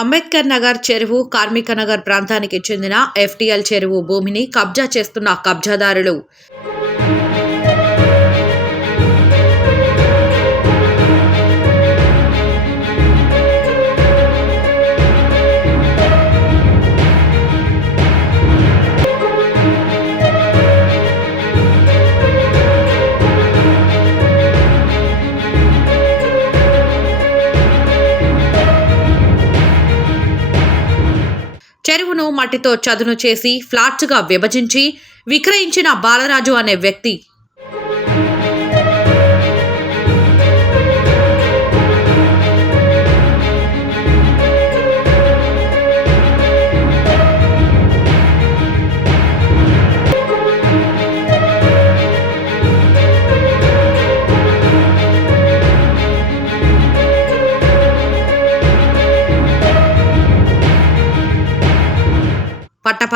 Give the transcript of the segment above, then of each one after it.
అంబేద్కర్ నగర్ చెరువు కార్మిక నగర్ ప్రాంతానికి చెందిన ఎఫ్టీఎల్ చెరువు భూమిని కబ్జా చేస్తున్న కబ్జాదారులు. మట్టితో చదును చేసి ఫ్లాట్స్గా విభజించి విక్రయించిన బాలరాజు అనే వ్యక్తి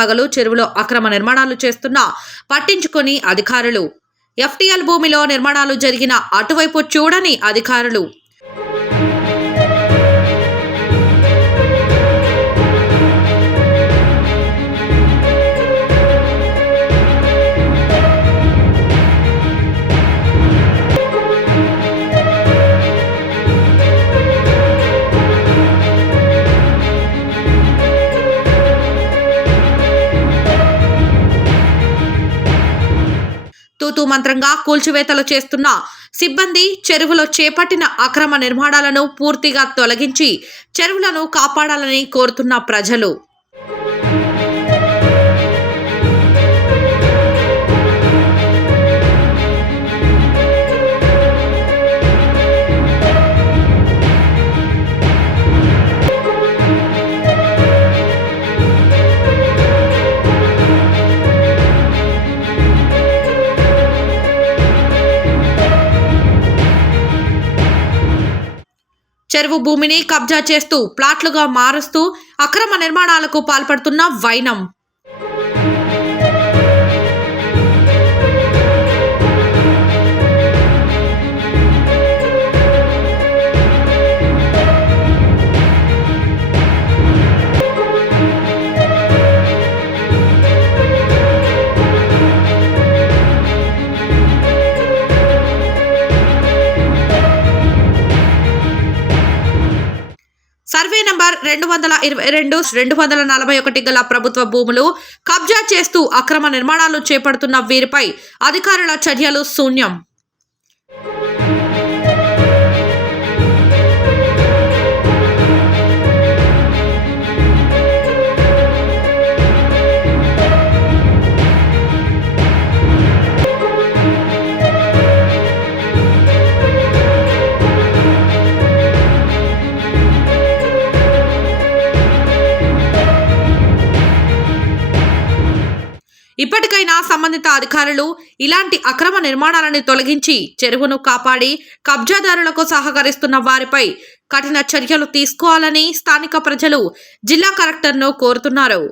పగలు చెరువులో అక్రమ నిర్మాణాలు చేస్తున్న పట్టించుకొని అధికారులు. ఎఫ్టీఎల్ భూమిలో నిర్మాణాలు జరిగిన అటువైపు చూడని అధికారులు. మంత్రంగా కూల్చివేతలు చేస్తున్న సిబ్బంది చెరువులో చేపట్టిన అక్రమ నిర్మాణాలను పూర్తిగా తొలగించి చెరువులను కాపాడాలని కోరుతున్న ప్రజలు. చెరువు భూమిని కబ్జా చేస్తూ ప్లాట్లుగా మారుస్తూ అక్రమ నిర్మాణాలకు పాల్పడుతున్న వైనం. రెండు వందల ఇరవై రెండు రెండు వందల నలభై ఒకటి గల ప్రభుత్వ భూములు కబ్జా చేస్తూ అక్రమ నిర్మాణాలు చేపడుతున్న వీరిపై అధికారుల చర్యలు శూన్యం. ఇప్పటికైనా సంబంధిత అధికారులు ఇలాంటి అక్రమ నిర్మాణాలను తొలగించి చెరువును కాపాడి కబ్జాదారులకు సహకరిస్తున్న వారిపై కఠిన చర్యలు తీసుకోవాలని స్థానిక ప్రజలు జిల్లా కలెక్టర్ను కోరుతున్నారు.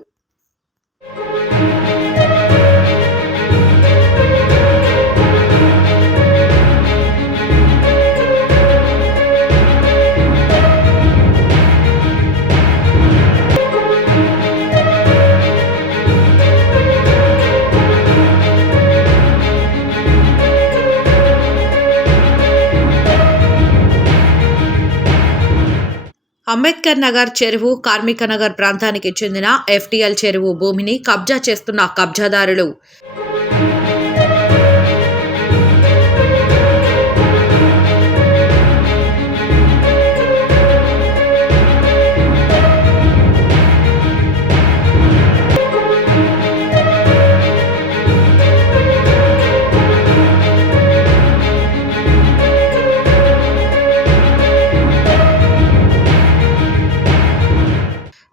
అంబేద్కర్ నగర్ చెరువు కార్మిక నగర్ ప్రాంతానికి చెందిన ఎఫ్టీఎల్ చెరువు భూమిని కబ్జా చేస్తున్న కబ్జాదారులు.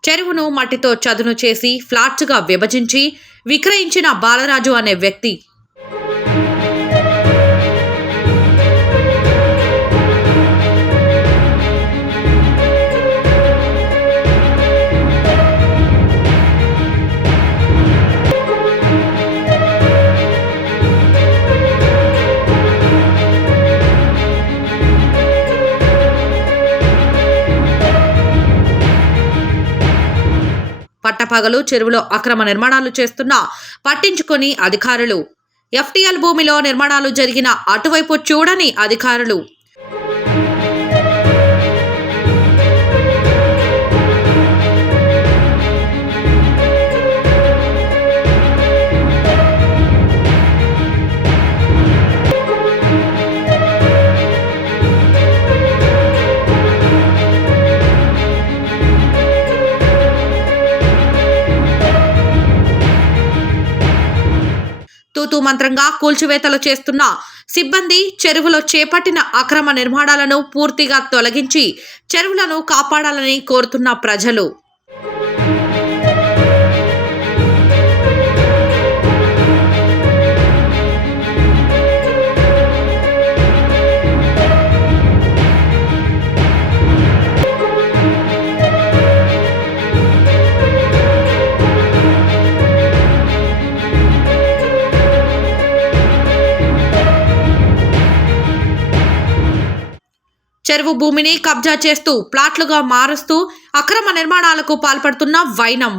చెరువును మట్టితో చదును చేసి ఫ్లాట్స్గా విభజించి విక్రయించిన బాలరాజు అనే వ్యక్తి పట్టపగలు చెరువులో అక్రమ నిర్మాణాలు చేస్తున్నా పట్టించుకొని అధికారులు. ఎఫ్టీఎల్ భూమిలో నిర్మాణాలు జరిగిన అటువైపు చూడని అధికారులు. తూతూ మంత్రంగా కూల్చివేతలు చేస్తున్న సిబ్బంది చెరువులో చేపట్టిన అక్రమ నిర్మాణాలను పూర్తిగా తొలగించి చెరువులను కాపాడాలని కోరుతున్న ప్రజలు. చెరువు భూమిని కబ్జా చేస్తూ ప్లాట్లుగా మారుస్తూ అక్రమ నిర్మాణాలకు పాల్పడుతున్న వైనం.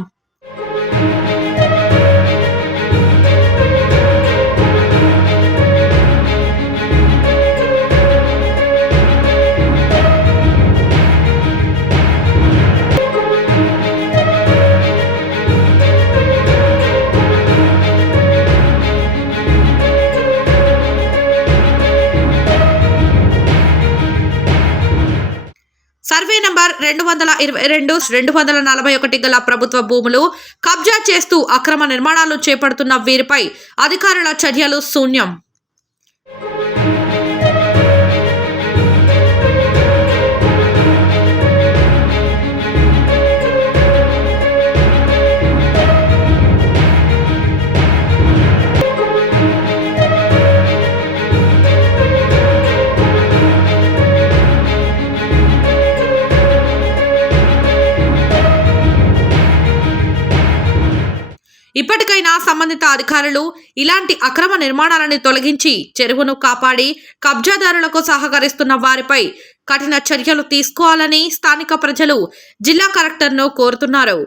రెండు వందల ఇరవై రెండు రెండు వందల నలభై ఒకటి గల ప్రభుత్వ భూములు కబ్జా చేస్తూ అక్రమ నిర్మాణాలు చేపడుతున్న వీరిపై అధికారుల చర్యలు శూన్యం. సంబంధిత అధికారులు ఇలాంటి అక్రమ నిర్మాణాలను తొలగించి చెరువును కాపాడి కబ్జాదారులకు సహకరిస్తున్న వారిపై కఠిన చర్యలు తీసుకోవాలని స్థానిక ప్రజలు జిల్లా కలెక్టర్ను కోరుతున్నారు.